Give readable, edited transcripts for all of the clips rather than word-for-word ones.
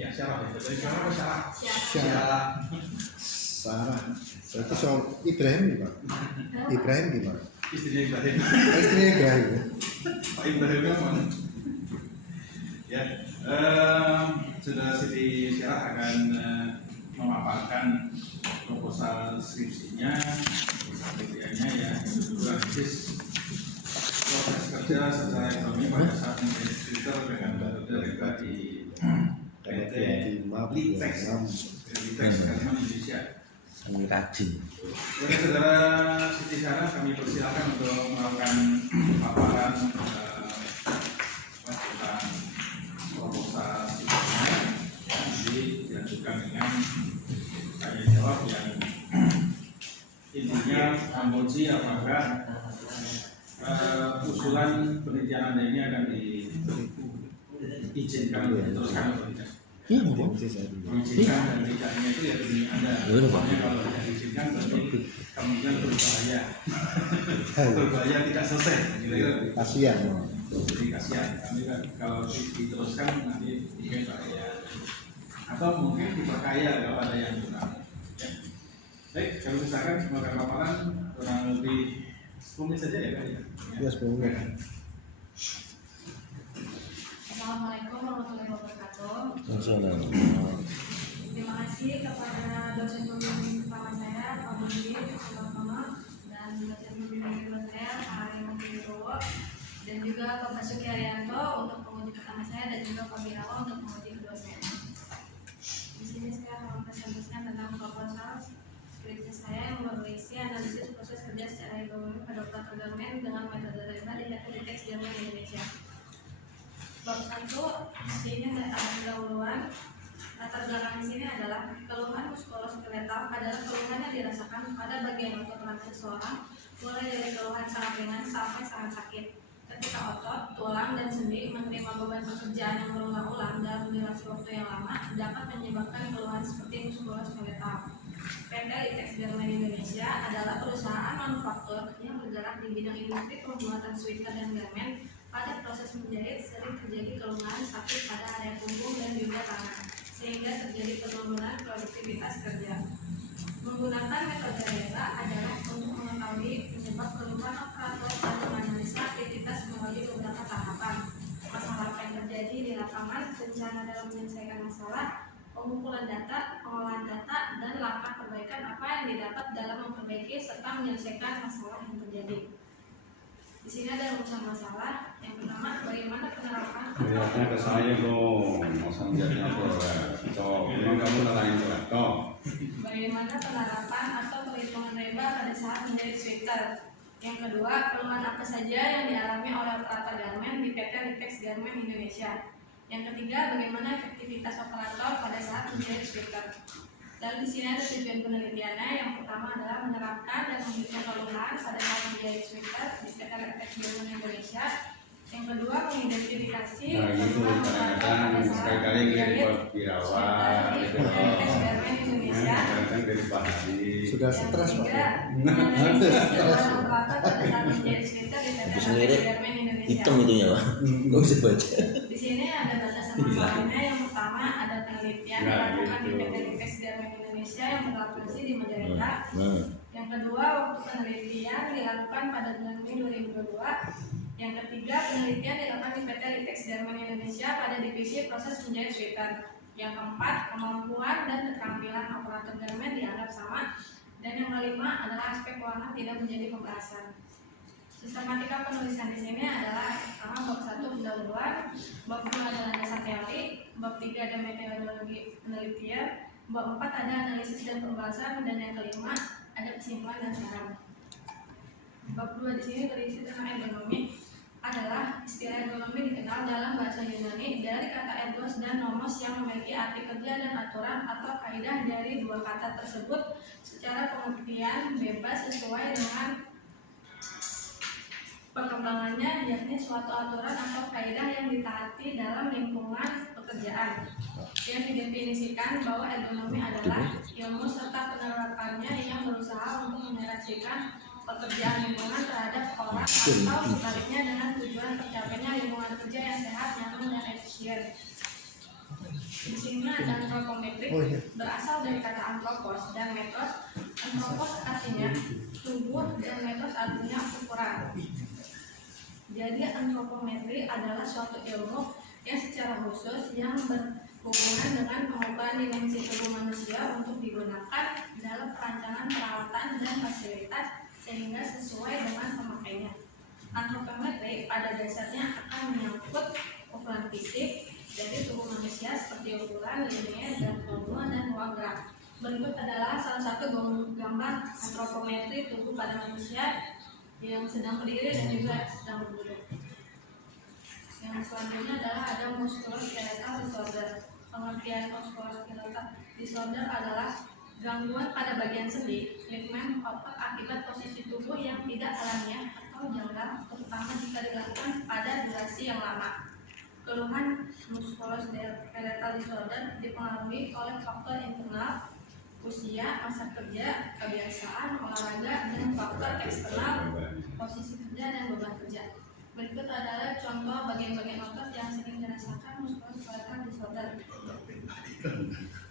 Ya, Syarah itu. Dari Syarah apa Syarah? Syarah. Sarah. Itu soal Ibrahim gimana? Ibrahim gimana? Istrinya Ibrahim. Istrinya Ibrahim. Pak Ibrahim mana? Ya, sudah Siti Syarah akan memaparkan proposal skripsinya, skripsinya ya, berbasis proses kerja secara ekonomi pada saat menjadi skriptor dengan direktur di PT Litex Kalimantan Indonesia. Kami rajin. Kepada saudara Siti Syarah, kami persilakan untuk melakukan paparan tentang proposal skripsinya yang diajukan dengan tanya jawab yang intinya menguji apakah usulan penelitian Anda ini akan diizinkan untuk diteruskan atau tidak. Iya, mungkin. Mengizinkan dan tidaknya itu ya ini Anda. Pokoknya kalau tidak diizinkan berarti kemungkinan berbahaya. Berbahaya tidak selesai. Kasihan. Jadi kasihan. Kami kan kalau diteruskan nanti mungkin bahaya. Atau mungkin diperkaya kalau ada yang kurang. Ya. Baik, kalau misalkan melakukan paparan kurang lebih 10 menit saja ya kan ya. Ya, 10 menit. Assalamualaikum warahmatullahi wabarakatuh. Assalamualaikum. Terima kasih kepada dosen pembimbing utama saya, Pak Budi Sumartono, dan dosen pembimbing kedua saya, Pak Arimo Wibowo, dan juga Pak Basuki Arianto untuk penguji pertama saya, dan juga Pak Birawa untuk penguji kedua saya. Di sini saya akan presentasikan tentang proposal skripsi saya yang berisi analisis proses kerja secara ekonomi pada operator garmen dengan metode REBA di Litex Jerman Indonesia. Bab 1 di sini ada pendahuluan. Latar belakang di sini adalah keluhan muskuloskeletal adalah keluhan yang dirasakan pada bagian otot rantai seseorang, mulai dari keluhan sangat ringan sampai sangat sakit. Ketika otot, tulang, dan sendi menerima beban pekerjaan yang berulang-ulang dalam durasi waktu yang lama, dapat menyebabkan keluhan seperti muskuloskeletal. PT Litex Garmen Indonesia adalah perusahaan manufaktur yang bergerak di bidang industri pembuatan sweater dan garmen. Pada proses menjahit sering terjadi keluhan sakit pada area punggung dan juga tangan, sehingga terjadi penurunan produktivitas kerja. Menggunakan metode REBA adalah untuk mengetahui penyebab keluhan operator dan menganalisa aktivitas melalui beberapa tahapan. Masalah yang terjadi di lapangan, rencana dalam menyelesaikan masalah, pengumpulan data, pengolahan data, dan langkah perbaikan apa yang didapat dalam memperbaiki serta menyelesaikan masalah yang terjadi. Di sini ada rumusan masalah. Yang pertama, bagaimana penerapan Lihatnya ke saya dong, masa lihatnya ke memang kamu tanya toh. Bagaimana penerapan atau perhitungan REBA pada saat menjahit sweater. Yang kedua, keluhan apa saja yang dialami oleh operator garmen di PT Litex Garmen Indonesia. Yang ketiga, bagaimana efektivitas operator pada saat menjahit sweater. Lalu di sini ada tujuan penelitiannya. Yang pertama adalah menerapkan dan menghilangkan keluhan pada saat menjahit sweater di PT Litex Garmen Indonesia. Yang kedua, mengidentifikasi Nah gitu kadang-kadang sekali-kali ngirim dirawat gitu loh. Kadang-kadang dari Bahari. Sudah stres, Pak. Menganalisis keluhan operator pada saat menjahit sweater di PT Litex Garmen Indonesia. Hitam itunya, Pak. Nggak bisa baca. Di sini ada batasan masalahnya. Yang pertama ada penelitian dilakukan di PT Litex Garmen Indonesia yang berlokasi di Majalengka. Yang kedua, waktu penelitian dilakukan pada bulan Mei 2022. Yang ketiga, penelitian dilakukan di PT Litex Garmen Indonesia pada divisi proses menjahit sweater. Yang keempat, kemampuan dan keterampilan operator garmen dianggap sama. Dan yang kelima adalah aspek keuangan tidak menjadi pembahasan. Sistematika penulisan di sini adalah pertama bab 1 pendahuluan, bab 2 adalah dasar teori, bab 3 ada metodologi penelitian, bab 4 ada analisis dan pembahasan, dan yang kelima ada kesimpulan dan saran. Bab 2 di sini berisi tentang ergonomi. Adalah istilah ergonomi dikenal dalam bahasa Yunani dari kata ergos dan nomos yang memiliki arti kerja dan aturan atau kaidah dari dua kata tersebut secara pengertian bebas sesuai dengan perkembangannya, yakni suatu aturan atau kaidah yang ditaati dalam lingkungan pekerjaan. Yang didefinisikan bahwa ergonomi adalah ilmu serta penerapannya yang berusaha untuk menarasikan pekerjaan lingkungan terhadap orang atau sebaliknya dengan tujuan tercapainya lingkungan kerja yang sehat, nyaman, dan efisien. Di sini antropometrik Oh, iya. berasal dari kata antropos dan metros. Antropos artinya tubuh dan metros artinya ukuran. Jadi antropometri adalah suatu ilmu yang secara khusus yang berhubungan dengan pengukuran dimensi tubuh manusia untuk digunakan dalam perancangan peralatan dan fasilitas sehingga sesuai dengan pemakainya. Antropometri pada dasarnya akan menyangkut ukuran fisik dari tubuh manusia seperti ukuran linear dan volume dan ruang gerak. Berikut adalah salah satu gambar antropometri tubuh pada manusia yang sedang berdiri dan juga sedang berduduk. Yang selanjutnya adalah ada musculoskeletal disorder. Pengertian musculoskeletal disorder adalah gangguan pada bagian sendi, ligamen, otot akibat posisi tubuh yang tidak alamiah atau janggal, terutama jika dilakukan pada durasi yang lama. Keluhan musculoskeletal disorder dipengaruhi oleh faktor internal, usia, masa kerja, kebiasaan, olahraga, dan faktor eksternal, posisi kerja dan beban kerja. Berikut adalah contoh bagian-bagian otot yang sering dirasakan musculoskeletal disorder.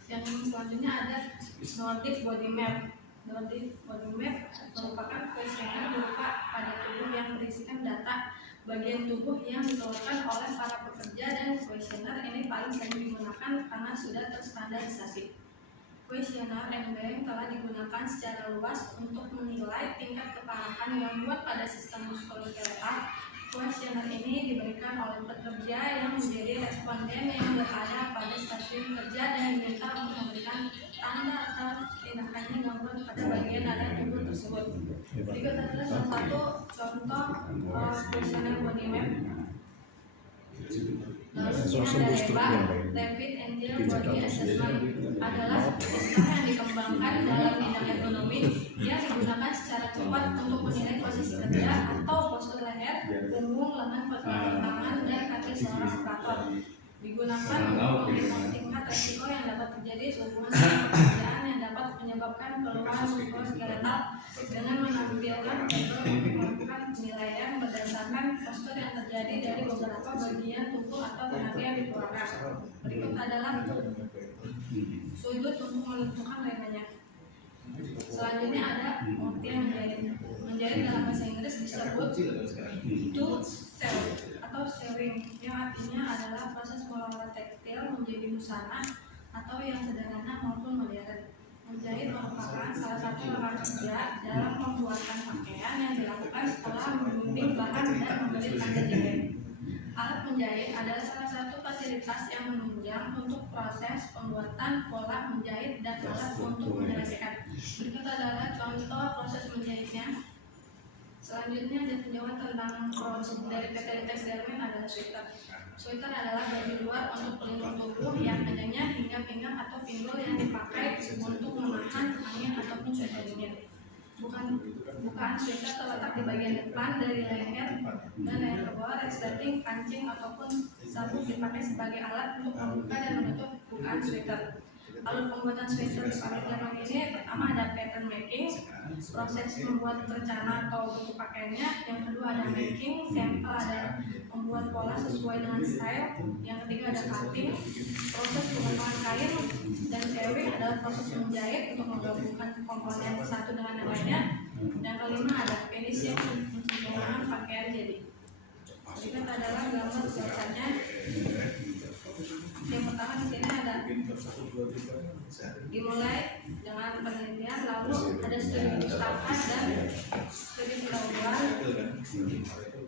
Yang selanjutnya ada Nordic body map. Nordic body map merupakan kuesioner berupa pada tubuh yang berisikan data bagian tubuh yang dikeluarkan oleh para pekerja, dan kuesioner ini paling sering digunakan karena sudah terstandarisasi. Kuesioner NBM telah digunakan secara luas untuk menilai tingkat keparahan gangguan pada sistem muskuloskeletal. Kuesioner ini diberikan oleh pekerja yang menjadi responden yang berada pada stasiun kerja dan diminta untuk memberikan tanda atau tindakannya gangguan pada bagian dada tubuh tersebut. Berikut adalah salah satu contoh kuesioner body map. Lalu ini ada Rapid Angel Body Assessment adalah sistem yang dikembangkan dalam bidang ergonomi yang digunakan secara cepat untuk menilai posisi kerja atau postur leher, punggung, lengan, pergelangan tangan, dan kaki seorang operator. Digunakan untuk menghitung tingkat resiko yang dapat terjadi sehubungan dengan pekerjaan yang dapat menyebabkan keluhan muskuloskeletal dengan menampilkan tabel untuk melakukan penilaian berdasarkan postur yang terjadi dari beberapa bagian tubuh atau tenaga yang dikeluarkan. Berikut adalah sudut untuk menentukan remanya. Selanjutnya ada pengertian menjahit. Menjahit dalam bahasa Inggris disebut to sew atau sewing, yang artinya adalah proses mengolah tekstil menjadi busana atau yang sederhana maupun modern. Menjahit merupakan salah satu langkah kerja dalam pembuatan pakaian yang dilakukan setelah membimbing bahan dan membelit tanda jahit. Alat menjahit adalah salah satu fasilitas yang menunjang untuk proses pembuatan pola menjahit dan alat untuk menyelesaikan. Berikut adalah contoh proses menjahitnya. Selanjutnya ditinjauan tentang produk dari PT Litex Garment adalah sweater. Sweater adalah baju luar untuk pelindung tubuh yang panjangnya hingga pinggang atau pinggul yang dipakai untuk menahan angin ataupun cuaca dingin. Bukaan sweater terletak di bagian depan dari leher dan leher ke bawah. Resleting, kancing ataupun sabuk dipakai sebagai alat untuk membuka dan menutup bukaan sweater. Alat pembuatan sweater di pabrik Garment ini pertama ada pattern making, proses membuat rencana atau bentuk pakaiannya. Yang kedua ada making, sampel ada membuat pola sesuai dengan style. Yang ketiga ada cutting, proses pengembangan kain, dan sewing adalah proses menjahit untuk menggabungkan komponen satu dengan yang lainnya. Dan kelima ada finishing, penyempurnaan pakaian jadi. Berikut adalah gambar biasanya. Yang pertama di sini ada dimulai dengan penelitian, lalu ada studi pustaka dan studi pendahuluan.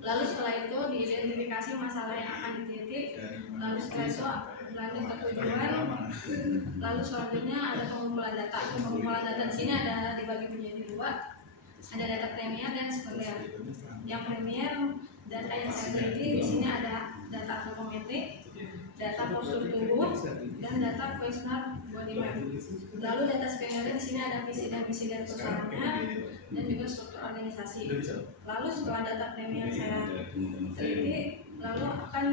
Lalu setelah itu diidentifikasi masalah yang akan diteliti. Lalu setelah itu lanjut ke tujuan. Lalu selanjutnya ada pengumpulan data. Pengumpulan data di sini ada dibagi menjadi dua. Ada data premier dan sekunder. Yang premier data yang saya teliti di sini ada data antropometrik, data postur tubuh, dan data kuesioner body map. Lalu data sekunder di sini ada visi dan misi dari perusahaannya dan juga struktur organisasi. Lalu setelah data premier saya teliti, lalu akan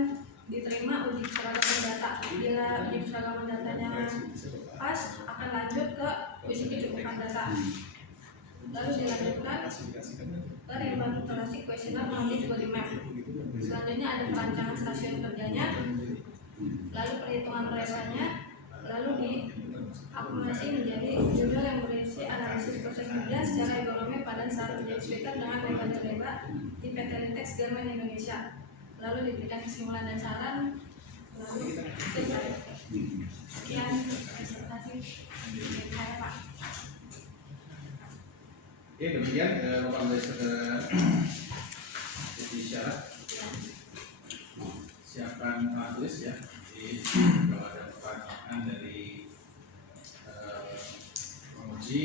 diterima uji keseragaman data. Bila uji keseragaman datanya pas, akan lanjut ke uji kecukupan data. Lalu dilanjutkan ke rekapitulasi kuesioner melalui body map. Selanjutnya ada perancangan stasiun kerjanya, lalu perhitungan peresannya, lalu diakumulasi menjadi judul yang berisi analisis proses kerja secara ekonomi pada saat menjadi speaker dengan metode leba di PT Lintex Garmen Indonesia. Lalu diberikan kesimpulan dan saran, lalu selesai. Sekian presentasi dari saya, Pak. Oke, demikian Bapak Majelis jadi syarat siapkan alat tulis ya. Jadi kalau ada pertanyaan dari penguji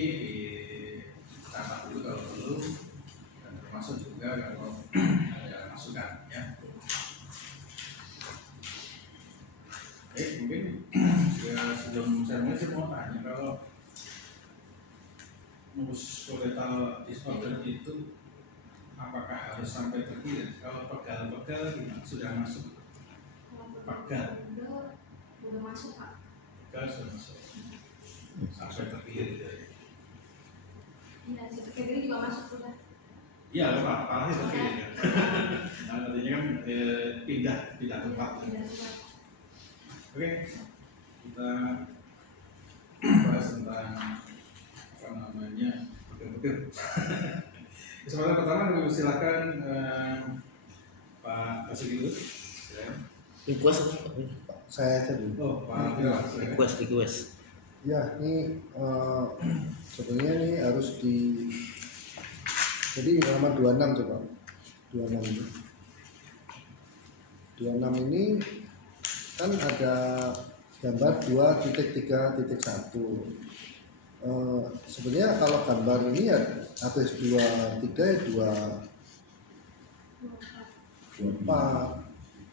dicatat dulu kalau perlu, dan termasuk juga kalau ada masukan ya. Mungkin ya, sebelum saya mulai saya mau tanya, kalau muskuloskeletal disorder itu apakah harus sampai terkilir? Kalau pegal-pegal gimana? Sudah masuk? Pegal Udah masuk, Pak. Pegal sudah masuk sampai terkilir ya. Iya, kayak gini juga masuk sudah. Iya, Pak, parahnya terkilir ya. Nah, artinya kan pindah tempat. Oke, kita bahas tentang apa namanya pegal-pegal. Kesempatan pertama kami silakan Pak Basuki dulu. Request Saya aja dulu. Oh, Pak Firawan, silakan. request. Ya, ini sebenarnya ini harus jadi halaman 26 coba. 26 ini. 26 ini kan ada gambar 2.3.1. Sebenarnya kalau gambar ini ya habis 23 ya 24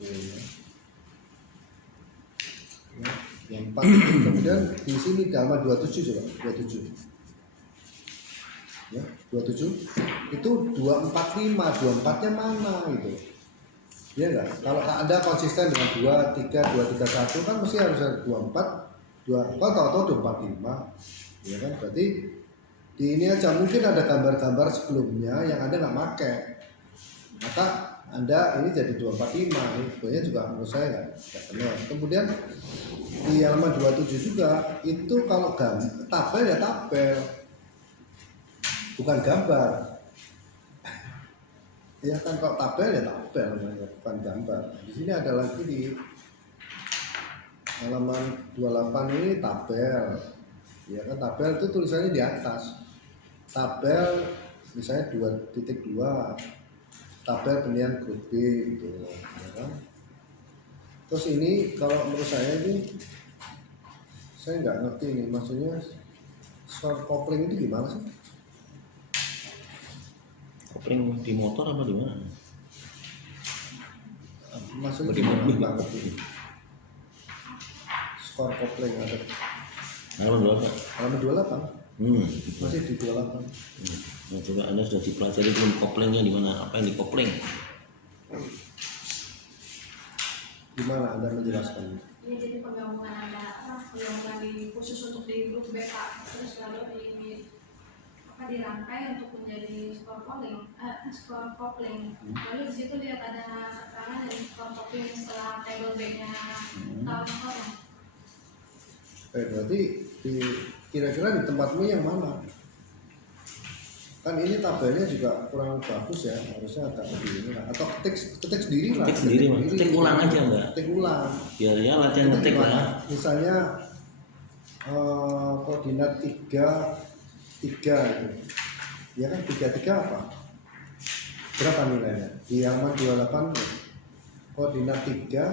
gitu ya. Yang 4 kemudian di sini di halaman 27 coba 27 ya 27 itu 245 24 nya mana gitu ya enggak, kalau Anda konsisten dengan 23 231 kan mesti harus ada 24 tahu-tahu 245 ya kan, berarti di ini aja mungkin ada gambar-gambar sebelumnya yang Anda nggak pakai, maka Anda ini jadi 245 ini sebenarnya juga menurut saya nggak benar. Kemudian di halaman 27 juga itu kalau tabel ya tabel bukan gambar ya kan, kalau tabel ya tabel bukan gambar. Di sini ada lagi di halaman 28 ini tabel ya kan, tabel itu tulisannya di atas tabel misalnya 2.2 tabel penilaian grup B gitu ya kan. Terus ini kalau menurut saya ini saya nggak ngerti ini maksudnya short coupling itu gimana sih? Kopling di motor apa di mana? Maksudnya Bagaimana? gimana? Nggak ngerti. Skor coupling ada Halaman berapa? halaman 28 masih di 28. Nah, coba Anda sudah dipelajari belum koplingnya di mana? Apa yang dikopling? Gimana Anda menjelaskan? Ini jadi penggabungan penggabungan khusus untuk di grup B, Pak. Terus lalu dirangkai untuk menjadi skor coupling. Lalu di situ lihat ada keterangan dari skor coupling setelah table B-nya tahun orang. Berarti kira-kira di tempatmu yang mana? Kan ini tabelnya juga kurang bagus ya, harusnya agak lebih ini lah. Atau ketik sendiri lah. Ketik sendiri, Mas. Ketik ulang aja enggak? Ketik ulang. Biar ya latihan Itu ketik gimana? lah. Misalnya koordinat 3 gitu. Ya kan 33 apa? Berapa nilainya? Di halaman 28 koordinat 3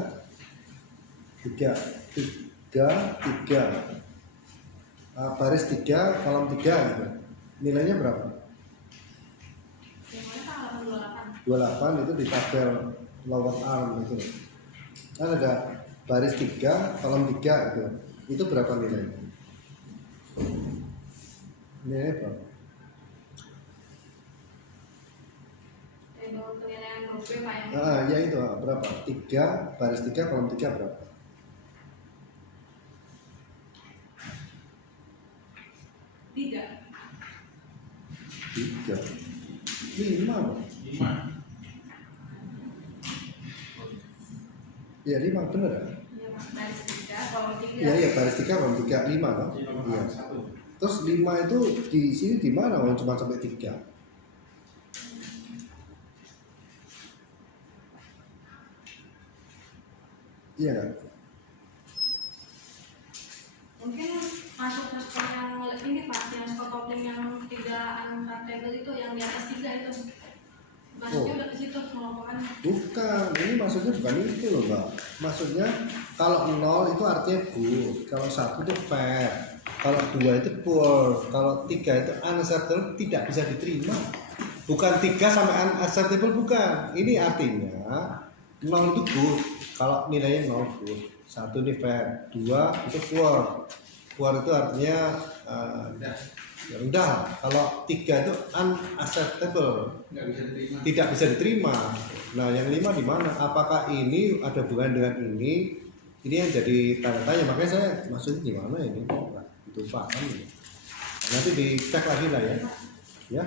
baris 3 kolom 3 gitu. Nilainya berapa? Yang mana Pak? Halaman 28 itu di tabel lower arm itu. Kan ada baris 3 kolom 3 gitu. Itu berapa nilainya? Nilainya berapa? Table penilaian grup B, Pak, ya. Ya itu berapa? 3 baris 3 kolom 3 berapa? 3. 5. Iya 5 bener ya? Iya, Pak. Baris 3 kolom 3. Iya iya baris 3 kolom 3 5 kan? Di nomor Iya. 1. Terus 5 itu di sini di mana? Oh, cuma sampai 3. Iya kan? Mungkin masuk ke skor yang ini Pak, yang skor kopling yang 3 uncountable itu yang di atas 3 itu. Masuknya Oh. udah ke situ pengelompokannya. Bukan, ini maksudnya bukan itu loh Mbak. Maksudnya kalau 0 itu artinya good, kalau 1 itu fair, kalau 2 itu poor, kalau 3 itu unacceptable, tidak bisa diterima. Bukan 3 sampai unacceptable, bukan. Ini artinya 0 itu good, kalau nilainya 0 good. 1 ini fair, 2 itu poor. Poor itu artinya ya udah, kalau 3 itu unacceptable, Nggak bisa diterima. tidak bisa diterima. Nah, yang 5 di mana? Apakah ini ada hubungan dengan ini? Ini yang jadi tanda tanya. Makanya saya maksudnya gimana ini? Nah, itu paham. Ya. Nanti dicek lagi lah ya. Ya.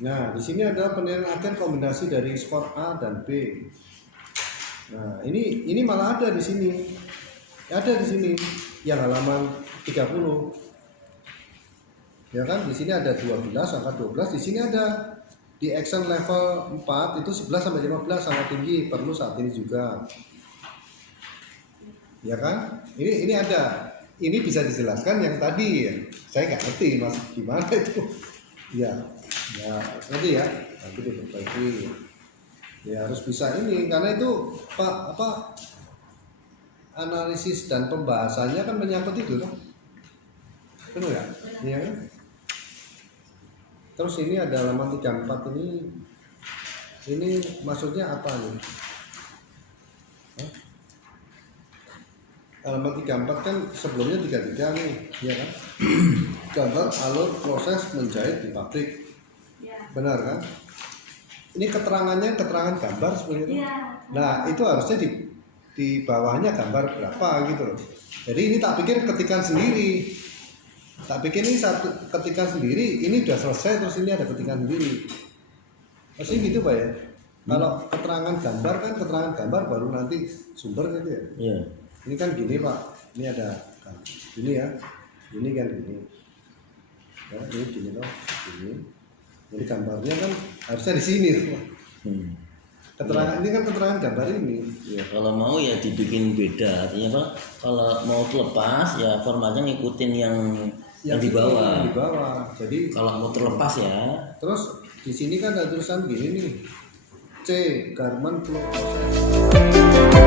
Nah, di sini adalah penilaian akhir kombinasi dari skor A dan B. Nah, ini malah ada di sini. Ada di sini yang halaman 30. Ya kan, di sini ada 12, angka 12, di sini ada di action level 4 itu 11 sampai 15 sangat tinggi, perlu saat ini juga. Ya kan? Ini ada. Ini bisa dijelaskan yang tadi ya. Saya nggak ngerti Mas gimana itu. Ya. Ya, nanti ya. Nanti diperbaiki. Ya harus bisa ini karena itu apa analisis dan pembahasannya kan menyangkut itu kan. Benar ya? Iya kan? Terus ini ada halaman 34 ini maksudnya apa nih? Hah? Halaman 34 kan sebelumnya 33 nih, ya kan? Gambar alur proses menjahit di pabrik. Iya. Benar kan? Ini keterangannya keterangan gambar seperti itu. Iya. Nah, itu harusnya di bawahnya gambar berapa gitu loh. Jadi ini tak pikir ketikan sendiri. Tak pikir ini satu ketikan sendiri, ini udah selesai terus ini ada ketikan sendiri. Pasti gitu Pak ya. Kalau keterangan gambar kan keterangan gambar baru nanti sumber gitu ya. Iya. Ini kan gini Pak, ini ada ini ya, ini kan gini. Ya, ini gini loh, gini. Jadi gambarnya kan harusnya di sini. Hmm. Keterangan ini kan keterangan gambar ini. Ya, kalau mau ya dibikin beda. Artinya apa? Kalau mau lepas ya formatnya ngikutin yang di bawah. Di bawah. Jadi Kalau mau terlepas ya. terus di sini kan ada tulisan gini nih. C. Garment Flow Process.